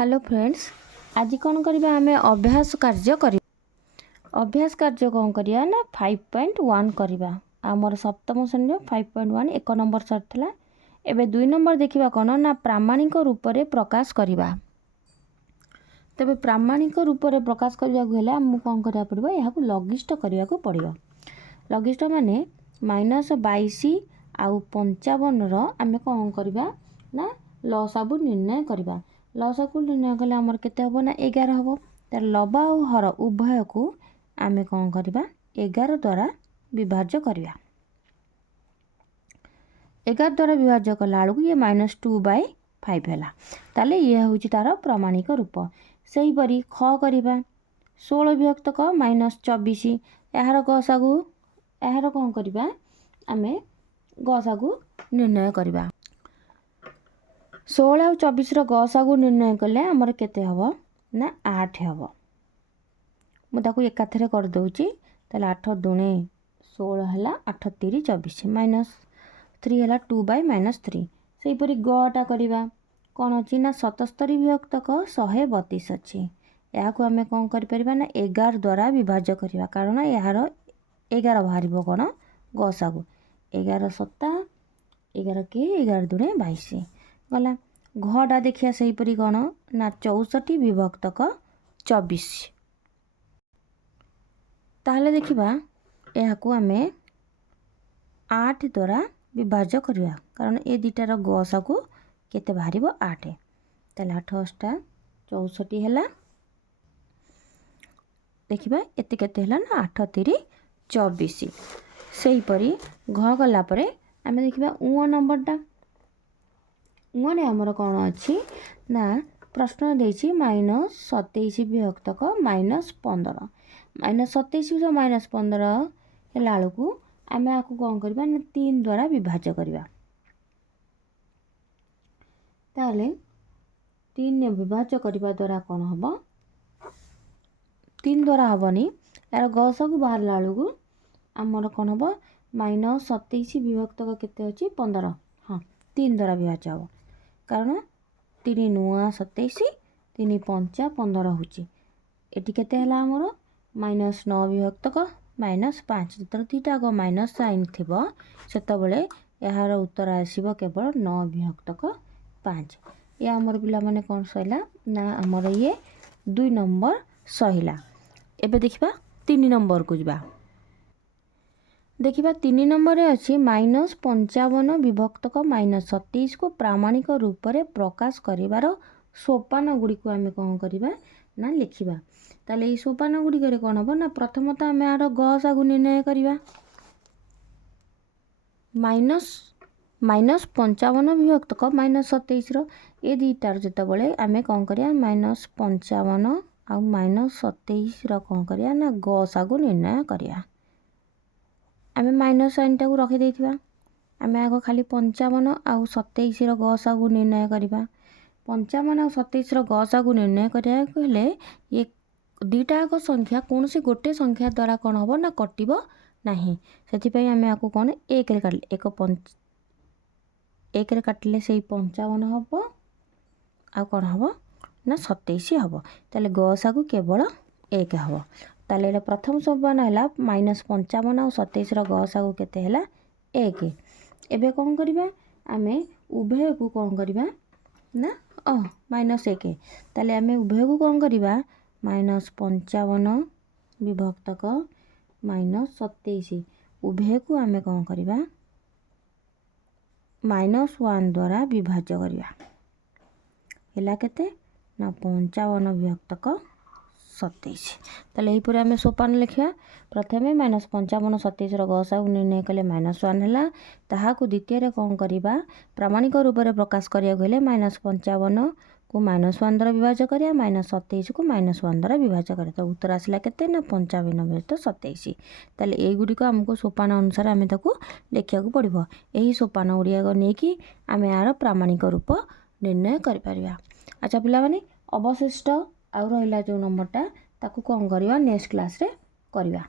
Hello friends, आज कौन करबा आमे अभ्यास कार्य करिबा। अभ्यास कार्य कौन करिया ना 5.1 करबा। आमर सप्तम श्रेणी 5.1 एक नंबर सरथिला। एबे 2 नंबर देखिबा कोन ना प्रामाणिक रूप रे प्रकाश करबा। तबे प्रामाणिक रूप रे प्रकाश करबा हेला हम कोन करिया पड़बो, एहा को लघिष्ठ करिया को पड़िबो। लघिष्ठ माने -22 आउ 55 रो आमे कोन करबा ना लसागु निर्णय करबा। लसागु निर्णय कले हमर केते हबो ना 11 हबो। त लबा और हर उभय को आमे कोन करबा 11 द्वारा विभाज्य करबा। 11 द्वारा विभाज्य कला आलु ये -2/5 हैला। ताले ये होची तार प्रमाणिक रूप। सेही परी ख करबा 16 विभक्त क -24 एहार गसागु एहार कोन करबा आमे गसागु निर्णय करबा। 16 और 24 रो गसागु निर्णय कले हमर केते हबो ना 8 हबो। मु ताकू एकाथरे कर दउची। ताले 8 दुणे 16 हला 8 3 24 -3 हला 2/-3। सेही परी गटा करबा कोन अछि ना 77 विभक्त क 132 अछि। या को हमें कोन कर परबा ना 11 द्वारा विभाज्य करबा, कारण यार 11 बाहरिबो कोन गसागु 11 7 11 के 11 दुणे 22 गला। घटा देखिया सही परी कोन ना 64 विभक्त क 24। ताहले देखिबा एहा को हमें 8 द्वारा विभाज्य करबा, कारण ए दिटार गसागु केते बाहरिबो 8। ताले 8 8 64 हैला। देखिबा एते केते हैला ना 8 3 24। सेही परी घ गला परे हमें देखिबा उ नंबरटा उने हमर कोन अछि ना प्रश्न देछि -27 विभक्त क -15 -27 रो -15 हैला आलु आमे आकु कोन करबा ना 3 द्वारा विभाज्य करबा। ताले 3 ने विभाज्य करबा द्वारा कोन हबो 3 द्वारा हबनी यार गसागु बाहर लालु हमर कोन हबो -27 विभक्त क केते अछि 15। हां 3 द्वारा विभाज्य हबो, कारण 3 नुआ 27 3 5 15 होची। एटी केते हला हमर -9 विभक्त क -5। जतर तीटा को माइनस साइन थिबो सेतबेले यार उत्तर आसीबो केवल 9 विभक्त क 5। या हमर पिला माने कोन सहिला ना हमर ये 2 नंबर सहिला। एबे देखिबा 3 नंबर को जिबा। देखिबा 3 नंबर रे अछि -55 विभक्त क -27 को प्रामाणिक रूप रे प्रकाश करिवार सोपान गुडी को हमें कोन करिबा ना लिखिबा। ताले ई सोपान गुडी करे कोन हबो ना प्रथमतः हमें आरो गसागु निर्णय करिबा। -55 विभक्त क -27 रो ए दिटार जतबेले हमें कोन करिया -55 आ -27 रो कोन करिया ना गसागु निर्णय करिया। आमे माइनस साइन टाकू रखि देथिबा। आमे आगो खाली 55 आउ 27 रो गसागु निर्णय करिबा। 55 आउ 27 रो गसागु निर्णय करिया कहले ये दीटा को संख्या कोनसे गोटे संख्या द्वारा कोन हबो ना कटिबो नाही। सेति पई आमे आकु कोन 1 रे काटले 1 रे काटले सेही 55 हबो आ कोन हबो ना 27 हबो। ताले गसागु केवल 1 हबो। ताले एला प्रथम सोपान हैला -55 आउ 27 रो गसागु केते हैला 1। एबे कोन करिबा आमे उभय को कोन करिबा ना -1। ताले आमे उभय को कोन करिबा -55 विभक्त क -27 उभय को आमे कोन करिबा -1 द्वारा विभाज्य करिबा। हैला केते ना 55 विभक्त क 27। ताले एही पुरे हमें सोपान लिखिया। प्रथमे -55 27 रो गसागु निर्णय कले -1 हैला। ताहा को द्वितीय रे कोन करिबा प्रामाणिक रूप रे प्रकाश करिया गले -55 को -1 द्वारा विभाज्य करिया, -27 को -1 द्वारा विभाज्य करिया। तो उत्तर आसिला केते ना 55 विभक्त 27। ताले एई गुडी को हमको सोपान अनुसार हमें ताकू लेखिया को पड़िबो। एही सोपान उडिया को नेकी हमें आरो प्रामाणिक रूप निर्णय करि परिबा। अच्छा पिला माने अवशिष्ट आउ रहिला जो नंबरटा ताकू कोन करिवा नेक्स्ट क्लास रे करिवा।